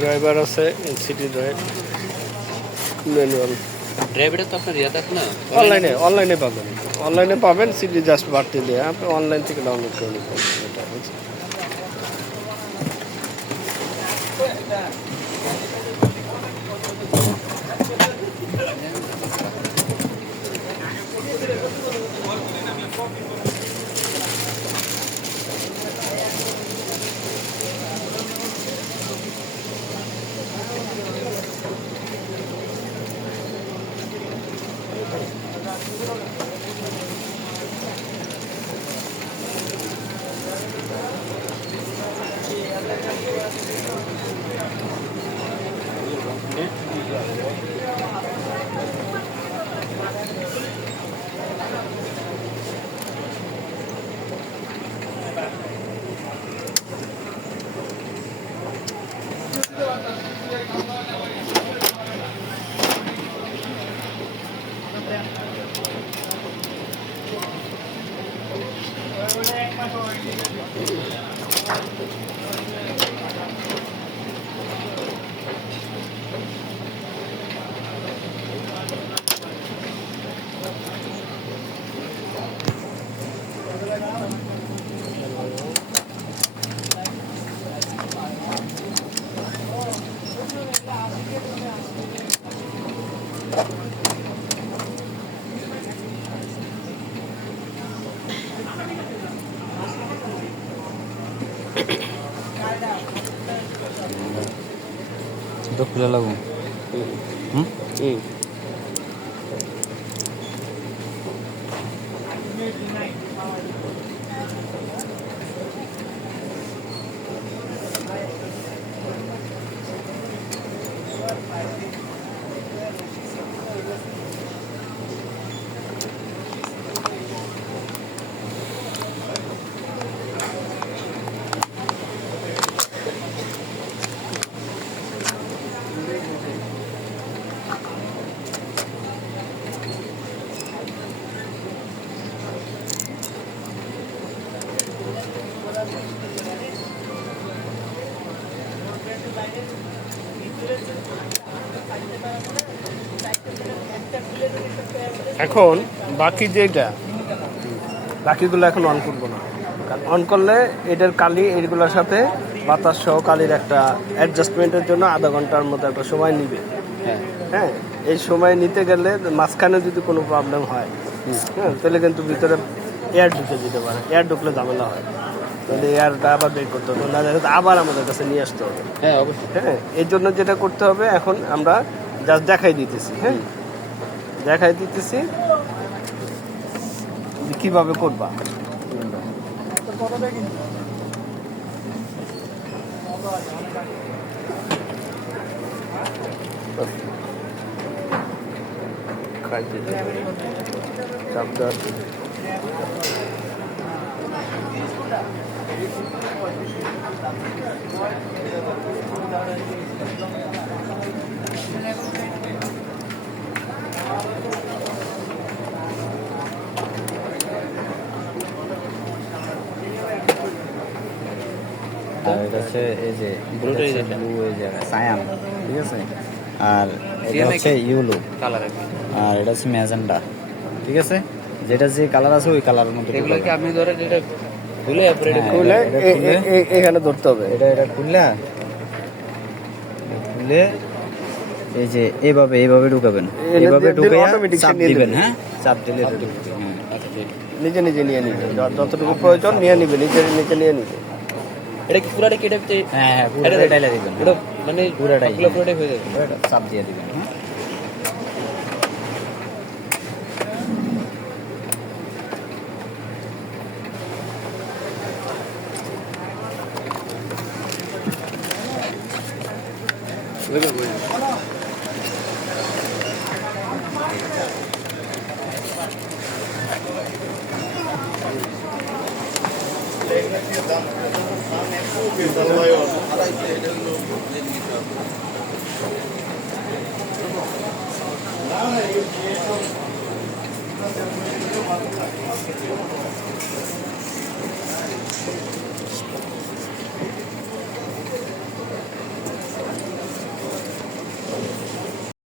Driver আছে city drive manual ড্রাইভারটা তো আপনার ইয়াদ আছে না অনলাইনে পাবেন সিটি জাস্ট বাড়তে দিয়ে আপনি অনলাইন থেকে ডাউনলোড করে নিতে এটা itu খুলে লাগু এখন বাকি যেটা বাকিগুলো এখন অন করবো না, অন করলে এটার কালি এইগুলোর সাথে বাতাস সহ কালির একটা অ্যাডজাস্টমেন্টের জন্য আধা ঘন্টার মতো একটা সময় নিবে। হ্যাঁ, এই সময় নিতে গেলে মাঝখানে যদি কোনো প্রবলেম হয় হ্যাঁ তাহলে কিন্তু ভিতরে এয়ার ঢুকে যেতে পারে, এয়ার ঢুকলে ঝামেলা হয়, তাহলে এয়ারটা আবার বের করতে হবে, না আবার আমাদের কাছে নিয়ে আসতে হবে। হ্যাঁ অবশ্যই। হ্যাঁ, এই জন্য যেটা করতে হবে এখন আমরা জাস্ট দেখাই দিতেছি, হ্যাঁ দেখাই দিতেছি কিভাবে করবা। খাইতে চাপ দেওয়ার আর এটা হচ্ছে এই যে Blue টা এই যেটা। ব্লু এই জায়গা সায়ান, ঠিক আছে। আর এটা CMYK হচ্ছে ইউলো, কালার আর কি। আর এটা হচ্ছে ম্যাজেন্ডা, ঠিক আছে। যেটা যে কালার আছে ওই কালারের মধ্যে এগুলো কি ঢুকাবেন। আপনি ধরেন এটা খুলে এরপরে এটা হ্যাঁ, খুলে এটা খুলে- এখানে ধরতে হবে। এটা খুললে খুলে এই যে এইভাবে এইভাবে ঢুকাবেন, এটা এইভাবে দিয়ে ঢুকে automatic চাপ নিয়ে দিবেন। নেবে। হ্যাঁ, চাপ দিলে এটা ঢুকবে। হ্যাঁ, আচ্ছা ঠিক। নিজে নিজে নিয়ে নিবে, যতটুকু প্রয়োজন নিয়ে নিবে, নিজের নিচে নিয়ে নিবে। এটা কি পুরাটা কেটে হ্যাঁ, হ্যাঁ, পুরোটাই ডাইলা দিবেন। এটা মানে পুরোটাই, সবগুলো পুরোটাই হয়ে যাবে। পুরোটা চাপ দিয়ে দিবেন। হ্যাঁ,